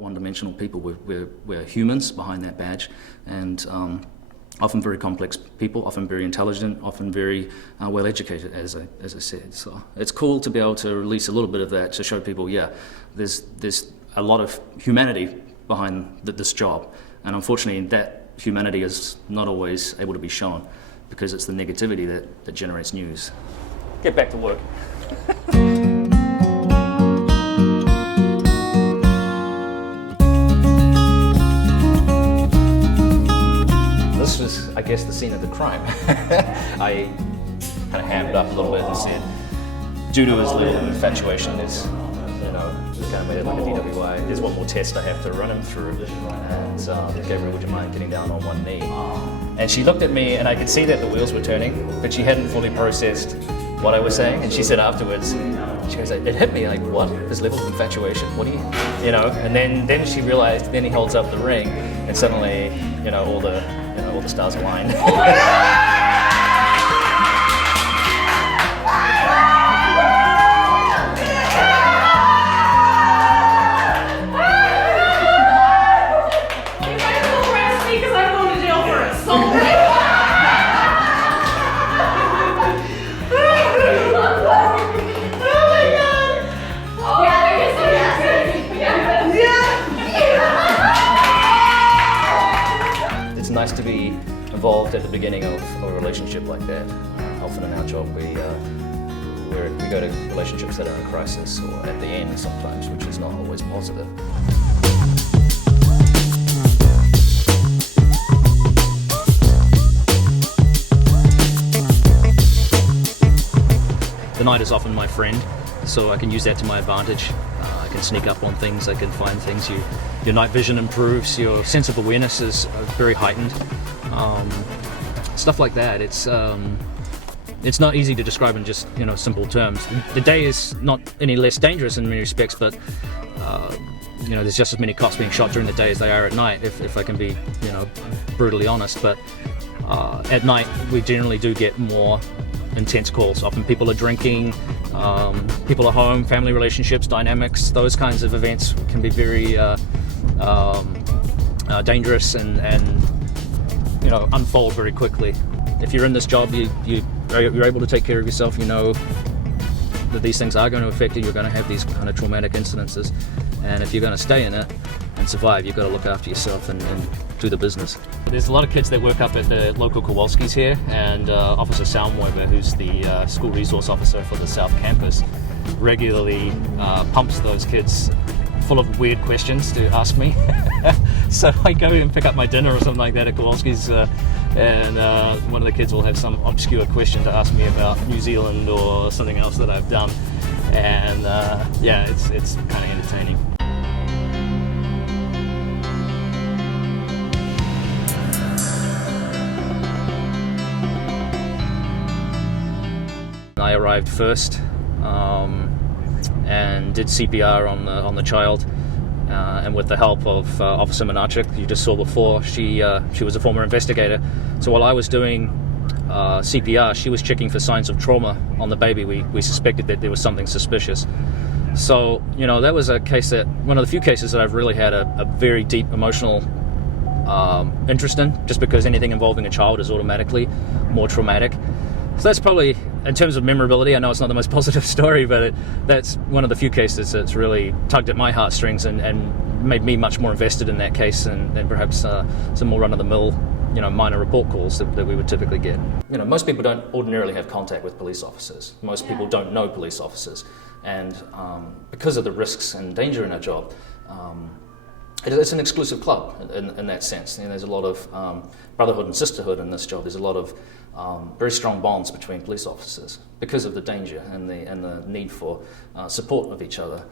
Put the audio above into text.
not one-dimensional people. We're humans behind that badge, and often very complex people, often very intelligent, often very well-educated, as I said. So it's cool to be able to release a little bit of that to show people, yeah, there's a lot of humanity behind this job, and unfortunately that humanity is not always able to be shown because it's the negativity that generates news. Get back to work. This was, I guess, the scene of the crime. I kind of hammed up a little bit and said, due to his level of infatuation, there's, you know, kind of made it like a DWI. There's one more test I have to run him through. And Gabriel, would you mind getting down on one knee? And she looked at me, and I could see that the wheels were turning, but she hadn't fully processed what I was saying. And she said afterwards, she goes, it hit me, like, what? His level of infatuation? What do you know? And then she realized. Then he holds up the ring, and suddenly, you know, all the stars aligned. It's nice to be involved at the beginning of a relationship like that. Often in our job we go to relationships that are in crisis, or at the end sometimes, which is not always positive. The night is often my friend, so I can use that to my advantage. I can sneak up on things, I can find things. Your night vision improves, your sense of awareness is very heightened. Stuff like that. It's not easy to describe in just, you know, simple terms. The day is not any less dangerous in many respects, but you know, there's just as many cops being shot during the day as they are at night, if I can be, you know, brutally honest. But at night we generally do get more intense calls. Often people are drinking, people are home, family relationships, dynamics, those kinds of events can be very dangerous and you know, unfold very quickly. If you're in this job, you're able to take care of yourself. You know that these things are going to affect you. You're going to have these kind of traumatic incidences, and if you're going to stay in it and survive, you've got to look after yourself and do the business. There's a lot of kids that work up at the local Kowalski's here, and Officer Salmweber, who's the school resource officer for the South Campus, regularly pumps those kids full of weird questions to ask me. So I go and pick up my dinner or something like that at Kowalski's, and one of the kids will have some obscure question to ask me about New Zealand or something else that I've done, and yeah, it's kind of entertaining. I arrived first and did CPR on the child, and with the help of Officer Minachik, you just saw before, she was a former investigator. So while I was doing CPR, she was checking for signs of trauma on the baby. We suspected that there was something suspicious. So, you know, that was a case one of the few cases that I've really had a very deep emotional interest in, just because anything involving a child is automatically more traumatic. So that's probably, in terms of memorability, I know it's not the most positive story, but that's one of the few cases that's really tugged at my heartstrings and made me much more invested in that case than perhaps some more run-of-the-mill, you know, minor report calls that we would typically get. You know, most people don't ordinarily have contact with police officers. Most people don't know police officers, and because of the risks and danger in our job, it's an exclusive club in that sense. You know, there's a lot of brotherhood and sisterhood in this job. There's a lot of very strong bonds between police officers because of the danger and the need for support of each other.